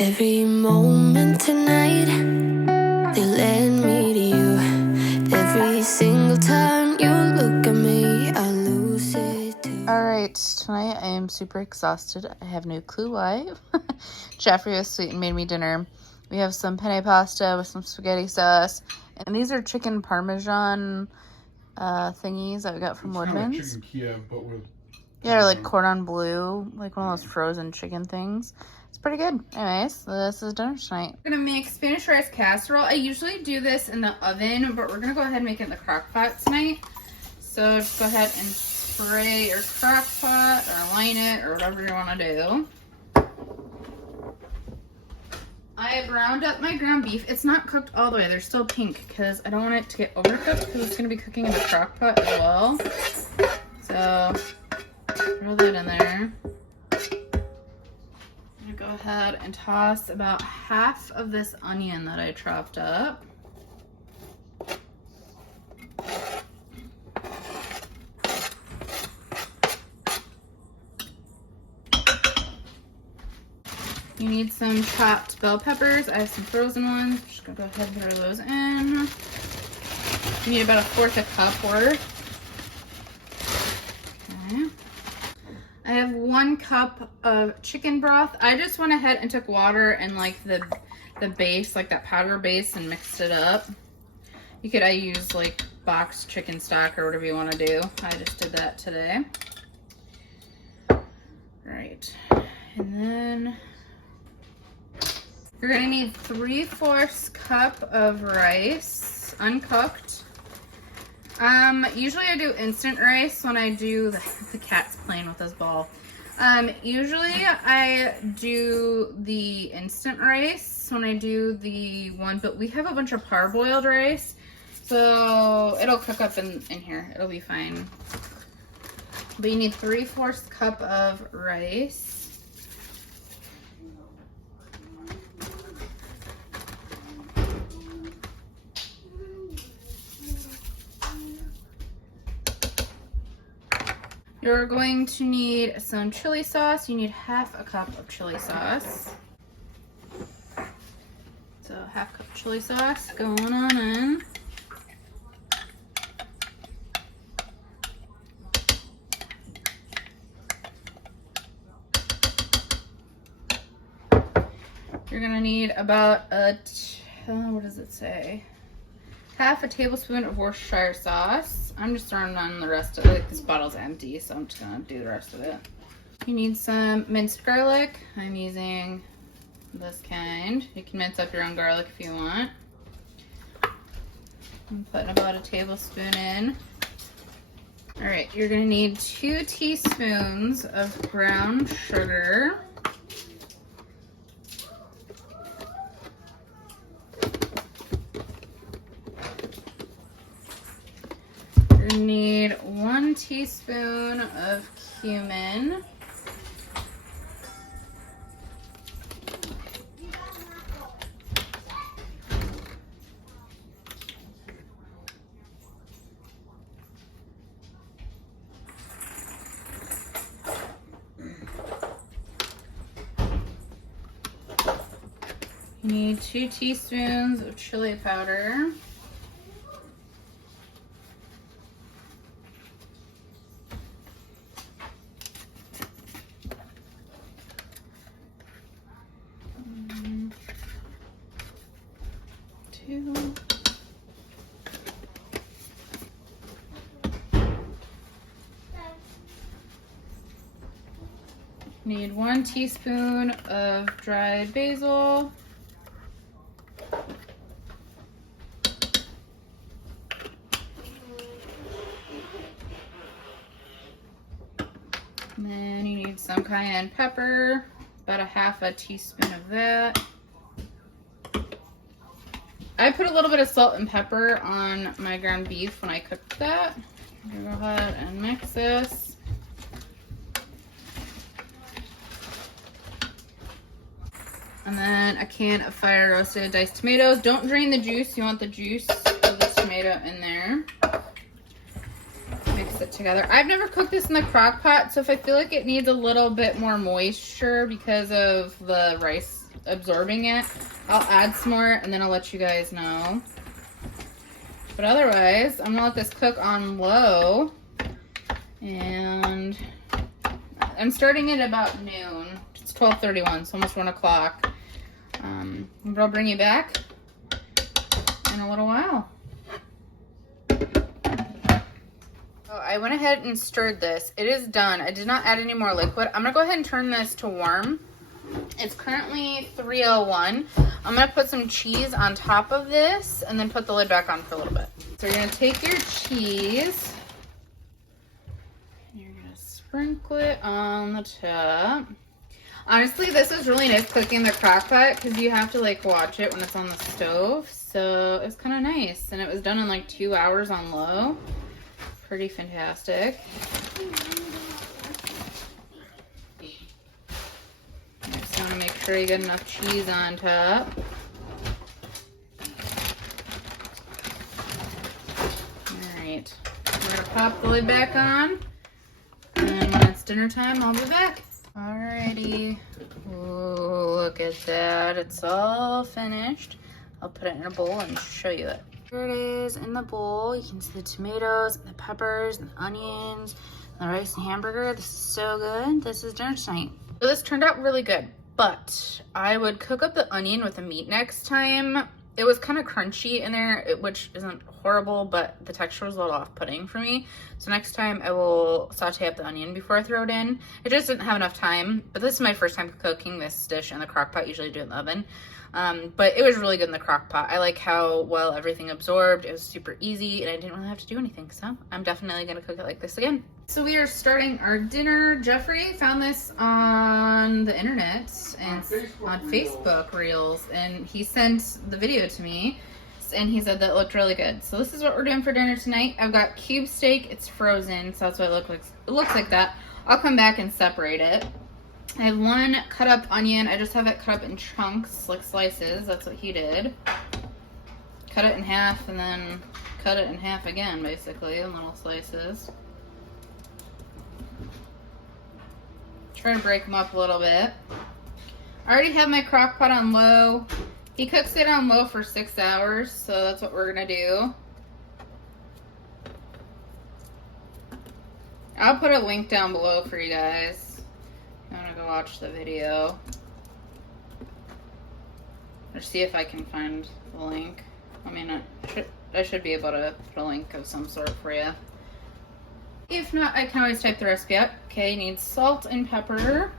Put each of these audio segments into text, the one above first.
Every moment tonight, they led me to you. Every single time you look at me, I lose it too. Alright, tonight I am super exhausted. I have no clue why. Jeffrey was sweet and made me dinner. We have some penne pasta with some spaghetti sauce. And these are chicken parmesan thingies that we got from Woodman's. It's kind of like chicken Kiev, but with... Yeah, like cordon bleu, like one of those frozen chicken things. It's pretty good. Anyways, so this is dinner tonight. We're gonna make Spanish rice casserole. I usually do this in the oven, but we're gonna go ahead and make it in the crock pot tonight. So just go ahead and spray your crock pot or line it or whatever you wanna do. I browned up my ground beef. It's not cooked all the way. They're still pink because I don't want it to get overcooked because it's gonna be cooking in the crock pot as well. So throw that in there. I'm gonna go ahead and toss about half of this onion that I chopped up. You need some chopped bell peppers. I have some frozen ones. I'm just gonna go ahead and throw those in. You need about 1/4 cup worth. Okay. I have 1 cup of chicken broth. I just went ahead and took water and like the base, like that powder base, and mixed it up. You could, I use like boxed chicken stock or whatever you want to do. I just did that today. Right. And then you're gonna need 3/4 cup of rice, uncooked. Usually I do instant rice when I do the cat's playing with this ball. Usually I do the instant rice when I do the one, but we have a bunch of parboiled rice, so it'll cook up in here. It'll be fine. But you need 3/4 cup of rice. You're going to need some chili sauce. You need 1/2 cup of chili sauce. So 1/2 cup chili sauce going on in. You're gonna need about what does it say? 1/2 tablespoon of Worcestershire sauce. I'm just throwing on the rest of it. This bottle's empty, so I'm just gonna do the rest of it. You need some minced garlic. I'm using this kind. You can mince up your own garlic if you want. I'm putting about 1 tablespoon in. All right, you're gonna need 2 teaspoons of brown sugar. You need 1 teaspoon of cumin. You need 2 teaspoons of chili powder. Need 1 teaspoon of dried basil. And then you need some cayenne pepper, about 1/2 teaspoon of that. I put a little bit of salt and pepper on my ground beef when I cooked that. I'm gonna go ahead and mix this. And then a can of fire roasted diced tomatoes. Don't drain the juice. You want the juice of the tomato in there. Mix it together. I've never cooked this in the crock pot, so if I feel like it needs a little bit more moisture because of the rice absorbing it, I'll add some more and then I'll let you guys know. But otherwise, I'm gonna let this cook on low, and I'm starting at about noon. It's 12:31, so almost 1 o'clock. But I'll bring you back in a little while. Oh, I went ahead and stirred this. It is done. I did not add any more liquid. I'm gonna go ahead and turn this to warm. It's currently 3:01. I'm gonna put some cheese on top of this and then put the lid back on for a little bit. So you're gonna take your cheese, you're gonna sprinkle it on the top. Honestly, this is really nice cooking the crock pot because you have to like watch it when it's on the stove. So it's kind of nice, and it was done in like 2 hours on low. Pretty fantastic. Just want to make sure you get enough cheese on top. Alright, we're going to pop the lid back on, and when it's dinner time, I'll be back. Alrighty. Ooh, look at that. It's all finished. I'll put it in a bowl and show you it. Here it is in the bowl. You can see the tomatoes, the peppers, and the onions, and the rice and hamburger. This is so good. This is dinner tonight. So this turned out really good, but I would cook up the onion with the meat next time. It was kind of crunchy in there, which isn't horrible, but the texture was a little off-putting for me. So next time I will saute up the onion before I throw it in. I just didn't have enough time, but this is my first time cooking this dish in the crock pot. Usually I do it in the oven. But it was really good in the crock pot. I like how well everything absorbed. It was super easy and I didn't really have to do anything. So I'm definitely gonna cook it like this again. So we are starting our dinner. Jeffrey found this on the internet and on Facebook Reels, and he sent the video to me and he said that it looked really good. So this is what we're doing for dinner tonight. I've got cube steak. It's frozen, so that's what it looks like. It looks like that. I'll come back and separate it. I have one cut up onion. I just have it cut up in chunks, like slices. That's what he did. Cut it in half and then cut it in half again, basically, in little slices. Try to break them up a little bit. I already have my crock pot on low. He cooks it on low for 6 hours, so that's what we're gonna do. I'll put a link down below for you guys. I'm gonna go watch the video or see if I can find the link. I mean, I should be able to put a link of some sort for you. If not, I can always type the recipe out. Okay, you need salt and pepper.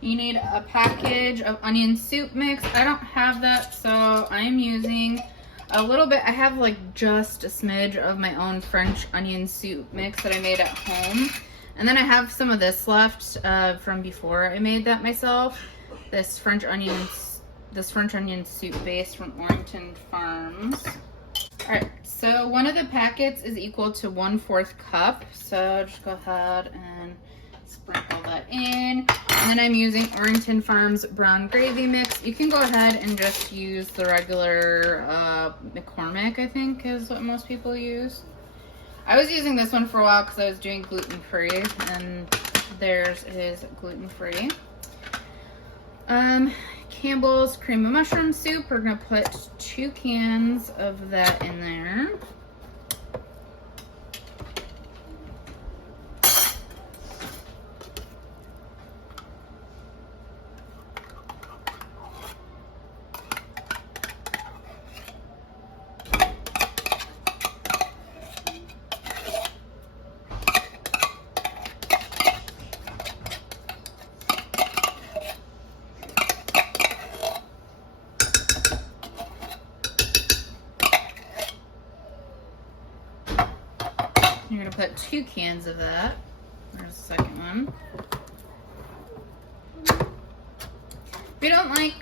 You need a package of onion soup mix. I don't have that, so I am using a little bit. I have like just a smidge of my own French onion soup mix that I made at home. And then I have some of this left from before I made that myself. This French onion soup base from Orrington Farms. All right, so one of the packets is equal to 1/4 cup. So just go ahead and sprinkle that in. And then I'm using Orrington Farms brown gravy mix. You can go ahead and just use the regular McCormick, I think is what most people use. I was using this one for a while because I was doing gluten-free, and theirs is gluten-free. Campbell's cream of mushroom soup. We're gonna put 2 cans of that in there. You're gonna put 2 cans of that. There's the second one. If you don't like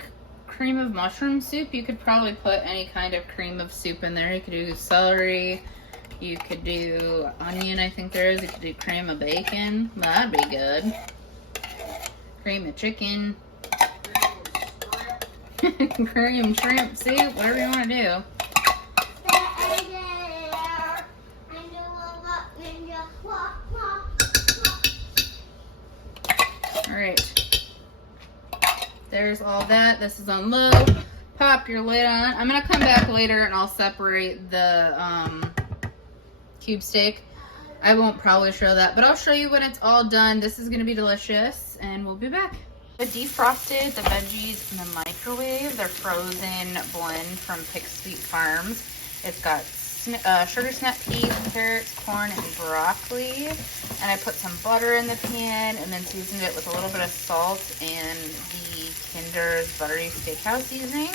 cream of mushroom soup, you could probably put any kind of cream of soup in there. You could do celery, you could do onion, I think there is. You could do cream of bacon. That'd be good. Cream of chicken. Cream shrimp soup, whatever you want to do. right. There's all that. This is on low. Pop your lid on. I'm gonna come back later and I'll separate the cube steak. I won't probably show that, but I'll show you when it's all done. This is gonna be delicious, and we'll be back. I defrosted the veggies in the microwave. They're frozen blend from Pick Sweet Farms. It's got sugar snap peas, carrots, corn, and broccoli. And I put some butter in the pan and then seasoned it with a little bit of salt and the Kinder's Buttery Steakhouse seasoning.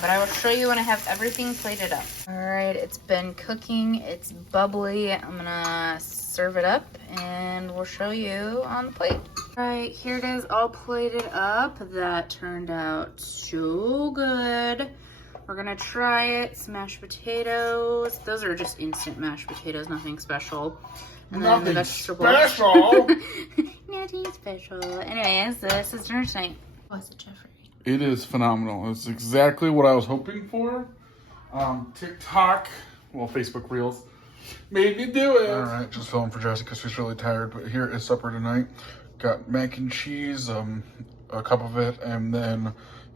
But I will show you when I have everything plated up. All right, it's been cooking. It's bubbly. I'm gonna serve it up and we'll show you on the plate. All right, here it is all plated up. That turned out so good. We're gonna try it. Some mashed potatoes. Those are just instant mashed potatoes, nothing special. And then the vegetables. Special. Nothing special. Anyways, this is dinner tonight. What's it, Jeffrey? It is phenomenal. It's exactly what I was hoping for. TikTok, well, Facebook Reels, made me do it. All right, just filming for Jessie because she's really tired. But here is supper tonight. Got mac and cheese, a cup of it, and then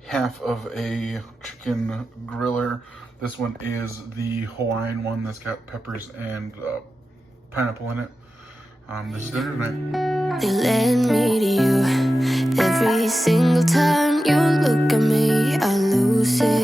half of a chicken griller. This one is the Hawaiian one that's got peppers and pineapple in it. This is dinner tonight. They led me to you. Every single time you look at me, I lose it.